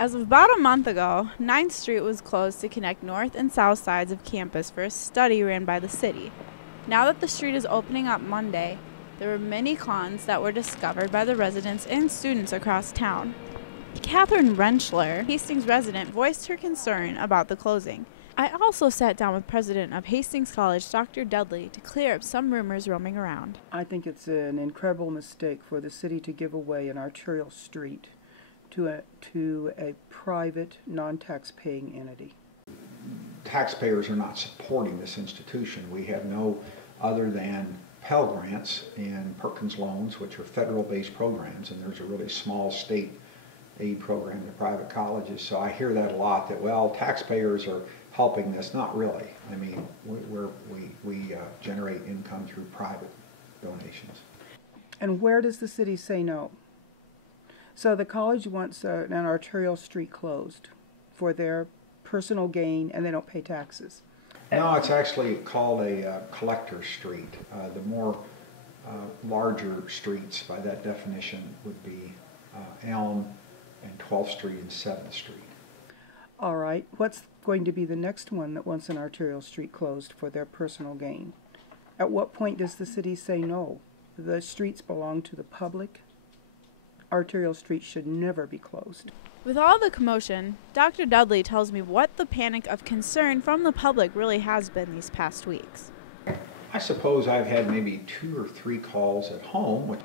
As of about a month ago, 9th Street was closed to connect north and south sides of campus for a study ran by the city. Now that the street is opening up Monday, there were many cons that were discovered by the residents and students across town. Catherine Rentschler, Hastings resident, voiced her concern about the closing. I also sat down with President of Hastings College, Dr. Dudley, to clear up some rumors roaming around. I think it's an incredible mistake for the city to give away an arterial street to a private, non-tax-paying entity. Taxpayers are not supporting this institution. We have no other than Pell Grants and Perkins loans, which are federal-based programs, and there's a really small state aid program to private colleges. So I hear that a lot, that, well, taxpayers are helping this. Not really. I mean, we generate income through private donations. And where does the city say no? So the college wants an arterial street closed for their personal gain, and they don't pay taxes. No, it's actually called a collector street. The more larger streets, by that definition, would be Elm and 12th Street and 7th Street. All right. What's going to be the next one that wants an arterial street closed for their personal gain? At what point does the city say no? The streets belong to the public. Arterial streets should never be closed. With all the commotion, Dr. Dudley tells me what the panic of concern from the public really has been these past weeks. I suppose I've had maybe 2 or 3 calls at home.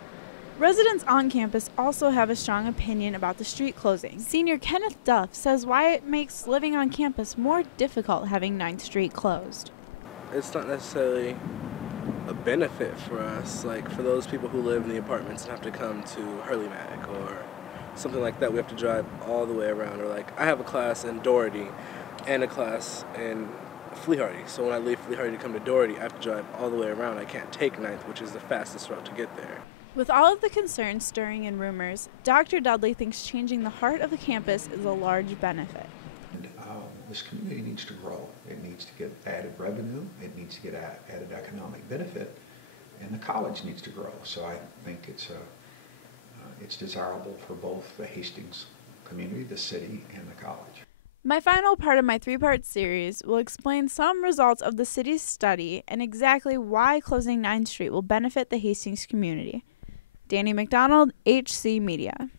Residents on campus also have a strong opinion about the street closing. Senior Kenneth Duff says why it makes living on campus more difficult having 9th Street closed. It's not necessarily a benefit for us, like for those people who live in the apartments and have to come to Hurley-Mack or something like that. We have to drive all the way around. Or like I have a class in Doherty and a class in Flehardy. So when I leave Flehardy to come to Doherty, I have to drive all the way around. I can't take 9th, which is the fastest route to get there. With all of the concerns stirring in rumors, Dr. Dudley thinks changing the heart of the campus is a large benefit. This community needs to grow. It needs to get added revenue. It needs to get added economic benefit, and the college needs to grow. So I think it's desirable for both the Hastings community, the city, and the college. My final part of my 3-part series will explain some results of the city's study and exactly why closing 9th Street will benefit the Hastings community. Danny McDonald, HC Media.